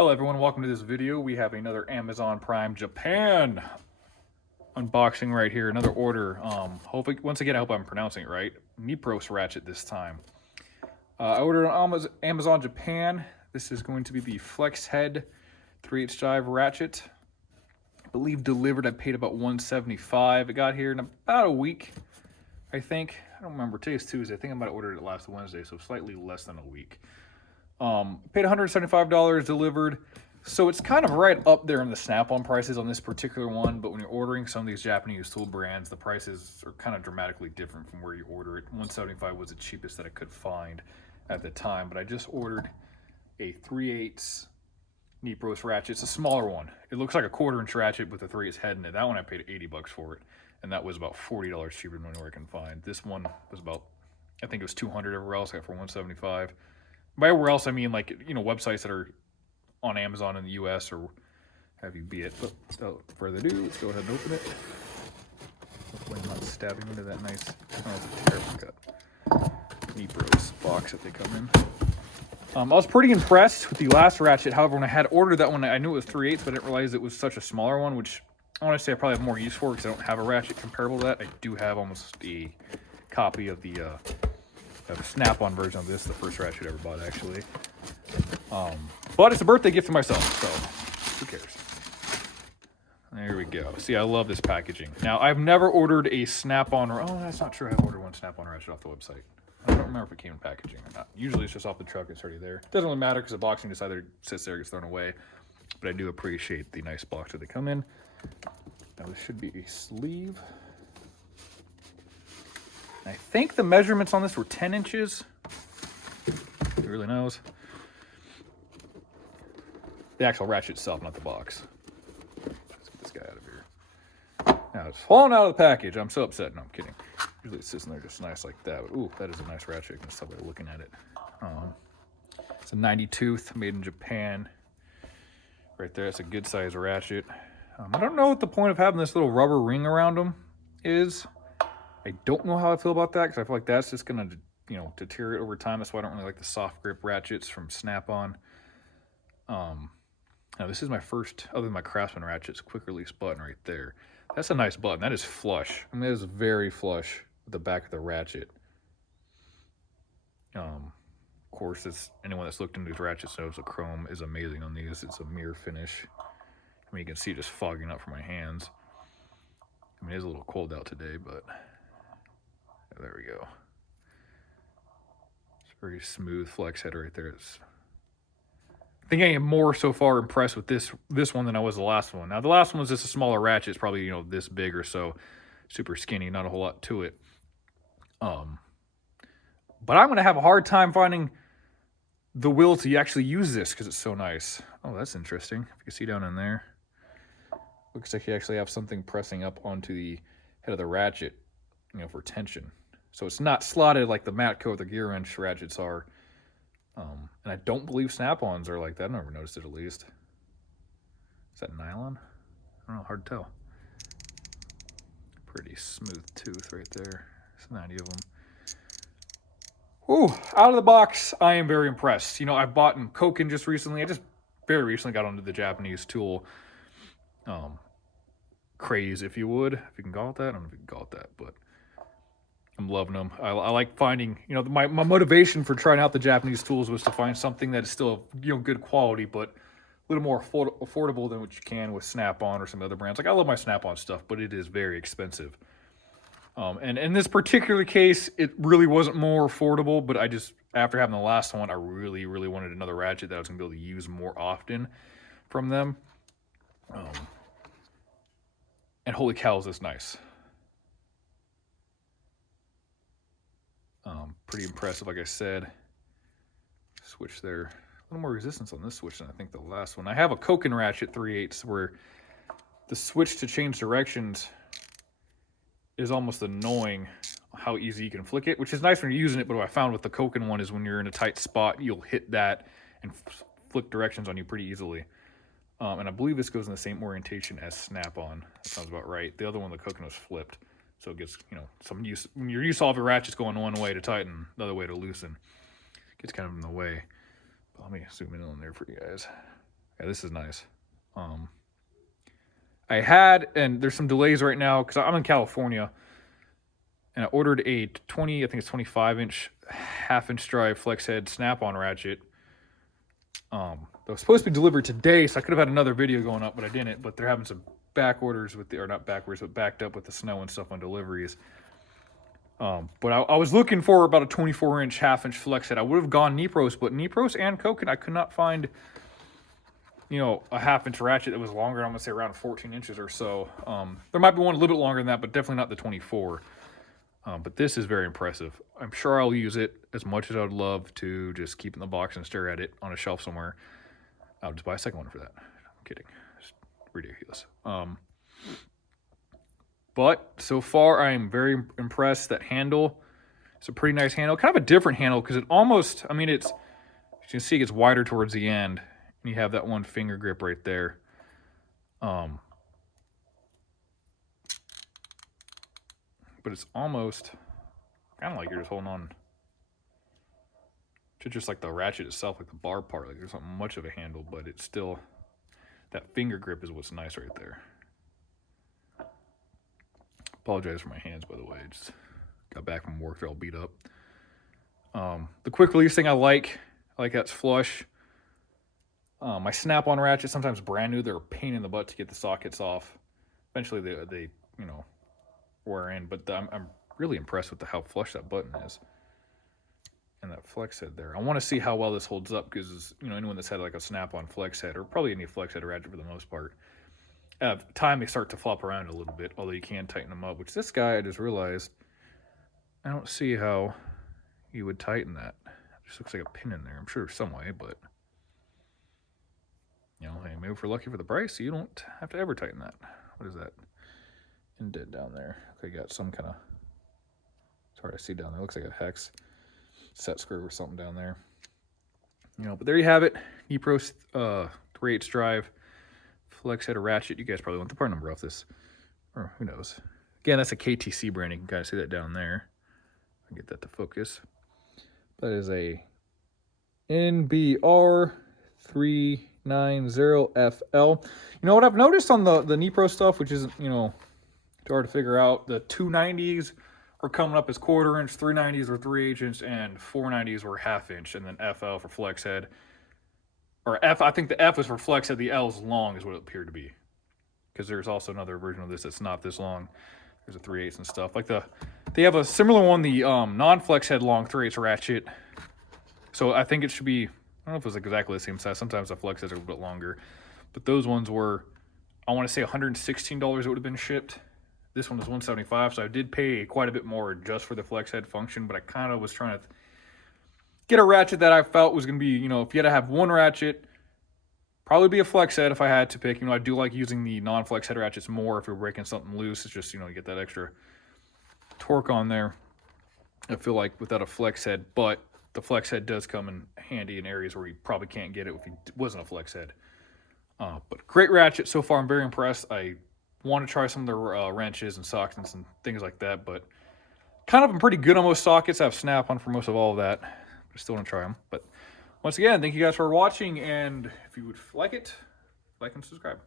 Hello everyone, welcome to this video. We have another Amazon Prime Japan unboxing right here, another order. Hopefully, once again, I hope I'm pronouncing it right. Nepros Ratchet this time. I ordered on Amazon Japan. This is going to be the Flex Head 3/8 drive Ratchet. I believe delivered, I paid about $175. It got here in about a week, I think. I don't remember, today's Tuesday. I think I might have ordered it last Wednesday, so slightly less than a week. Paid $175 delivered, so it's kind of right up there in the Snap-on prices on this particular one, but when you're ordering some of these Japanese tool brands, the prices are kind of dramatically different from where you order it. $175 was the cheapest that I could find at the time, but I just ordered a 3/8 Nepros ratchet. It's a smaller one. It looks like a 1/4-inch ratchet with a 3/8 head in it. That one I paid $80 for it, and that was about $40 cheaper than anywhere I can find. This one was about, I think it was $200 everywhere else. I got for $175. By everywhere else, I mean, like, you know, websites that are on Amazon in the US or have you be it. But without further ado, let's go ahead and open it. Hopefully I'm not stabbing into that nice, oh, it's a terrible cut Nepros box that they come in. I was pretty impressed with the last ratchet. However, when I had ordered that one, I knew it was 3/8, but I didn't realize it was such a smaller one, which I want to say I probably have more use for because I don't have a ratchet comparable to that. I do have almost a copy of the Snap-on version of this, the first ratchet I ever bought, actually. But it's a birthday gift to myself, so who cares? There we go. See, I love this packaging. Now, I've never ordered a Snap-on, or, oh, that's not true. I've ordered one Snap-on ratchet off the website. I don't remember if it came in packaging or not. Usually it's just off the truck, it's already there. It doesn't really matter because the boxing just either sits there or gets thrown away. But I do appreciate the nice box that they come in. Now, this should be a sleeve. I think the measurements on this were 10 inches. Who really knows? The actual ratchet itself, not the box. Let's get this guy out of here. Now it's falling out of the package. I'm so upset. No, I'm kidding. Usually it sits in there just nice like that. But, ooh, that is a nice ratchet. You can tell by looking at it. It's a 90 tooth, made in Japan. Right there, it's a good size ratchet. I don't know what the point of having this little rubber ring around them is. I don't know how I feel about that because I feel like that's just going to, you know, deteriorate over time. That's why I don't really like the soft grip ratchets from Snap-on. Now, this is my first, other than my Craftsman ratchets, quick release button right there. That's a nice button. That is flush. I mean, that is very flush with the back of the ratchet. Of course, anyone that's looked into these ratchets knows the chrome is amazing on these. It's a mirror finish. I mean, you can see it just fogging up from my hands. I mean, it is a little cold out today, but there we go. It's a very smooth flex head right there. I think I am more so far impressed with this one than I was the last one. Now, the last one was just a smaller ratchet. It's probably, you know, this big or so. Super skinny, not a whole lot to it. But I'm going to have a hard time finding the will to actually use this because it's so nice. Oh, that's interesting. If you can see down in there. Looks like you actually have something pressing up onto the head of the ratchet, you know, for tension. So it's not slotted like the Matco or the gear wrench ratchets are. And I don't believe Snap-ons are like that. I've never noticed it, at least. Is that nylon? I don't know, hard to tell. Pretty smooth tooth right there. There's 90 of them. Ooh, out of the box, I am very impressed. You know, I've bought in Koken just recently. I just very recently got onto the Japanese tool craze, if you would. If you can call it that. I don't know if you can call it that, but I'm loving them. I like finding, you know, my motivation for trying out the Japanese tools was to find something that is still, you know, good quality, but a little more affordable than what you can with Snap-on or some other brands. Like, I love my Snap-on stuff, but it is very expensive. And in this particular case, it really wasn't more affordable, but I just, after having the last one, I really, really wanted another ratchet that I was going to be able to use more often from them. And holy cow, is this nice. Pretty impressive, like I said. Switch there. A little more resistance on this switch than I think the last one. I have a Koken ratchet 3/8 where the switch to change directions is almost annoying how easy you can flick it, which is nice when you're using it, but what I found with the Koken one is when you're in a tight spot, you'll hit that and flick directions on you pretty easily. And I believe this goes in the same orientation as Snap-on. That sounds about right. The other one, the Koken, was flipped. So it gets, you know, some use. When you're used to all of your ratchets going one way to tighten, the other way to loosen, it gets kind of in the way. But let me zoom in on there for you guys. Yeah, this is nice. I had, and there's some delays right now because I'm in California, and I ordered a 20, I think it's 25-inch, half-inch drive flex head snap-on ratchet. That was supposed to be delivered today, so I could have had another video going up, but I didn't. But they're having some back orders with the, or not back orders, but backed up with the snow and stuff on deliveries. But I was looking for about a 24-inch, half-inch flex head. I would have gone Nepros, but Nepros and Koken, I could not find, you know, a half-inch ratchet that was longer. I'm going to say around 14 inches or so. There might be one a little bit longer than that, but definitely not the 24. But this is very impressive. I'm sure I'll use it as much as I would love to just keep it in the box and stare at it on a shelf somewhere. I'll just buy a second one for that. I'm kidding. It's ridiculous. But so far, I'm very impressed. That handle, it's a pretty nice handle. Kind of a different handle because it almost, I mean, it's, as you can see, it gets wider towards the end. And you have that one finger grip right there. But it's almost kind of like you're just holding on to just like the ratchet itself, like the bar part. Like there's not much of a handle, but it's still, that finger grip is what's nice right there. Apologize for my hands, by the way. Just got back from work, they're all beat up. The quick release thing I like that's flush. My snap-on ratchet, sometimes brand new, they're a pain in the butt to get the sockets off. Eventually they you know, wear in, but I'm really impressed with how flush that button is. And that flex head there. I want to see how well this holds up because, you know, anyone that's had like a snap-on flex head, or probably any flex head ratchet for the most part, time they start to flop around a little bit, although you can tighten them up, which this guy, I just realized, I don't see how you would tighten that. It just looks like a pin in there. I'm sure some way, but, you know, hey, maybe if we're lucky for the price, you don't have to ever tighten that. What is that indent down there? Okay, got some kind of, it's hard to see down there. It looks like a hex set screw or something down there. You know, but there you have it. Nepros 3/8 drive flex head or ratchet. You guys probably want the part number off this, or who knows. Again, that's a KTC brand. You can kind of see that down there. I get that to focus. That is a NBR390FL. You know what I've noticed on the Nepro stuff, which isn't, you know, too hard to figure out, the 290s are coming up as 1/4 inch, 390s were 3/8 inch, and 490s were 1/2 inch, and then FL for flex head. Or F, I think the F is for flex head, the L is long is what it appeared to be. Because there's also another version of this that's not this long. There's a 3/8 and stuff. Like they have a similar one, the non-flex head long 3/8 ratchet. So I think it should be, I don't know if it was exactly the same size. Sometimes the flex heads are a bit longer. But those ones were, I want to say $116 it would have been shipped. This one was $175, so I did pay quite a bit more just for the flex head function, but I kind of was trying to get a ratchet that I felt was going to be, you know, if you had to have one ratchet, probably be a flex head if I had to pick. You know, I do like using the non-flex head ratchets more if you're breaking something loose. It's just, you know, you get that extra torque on there. I feel like without a flex head, but the flex head does come in handy in areas where you probably can't get it if it wasn't a flex head. But great ratchet so far. I'm very impressed. I want to try some of the wrenches and sockets and things like that, but kind of I'm pretty good on most sockets. I have snap-on for most of all of that. I still want to try them. But once again, thank you guys for watching, and if you would like it, like and subscribe.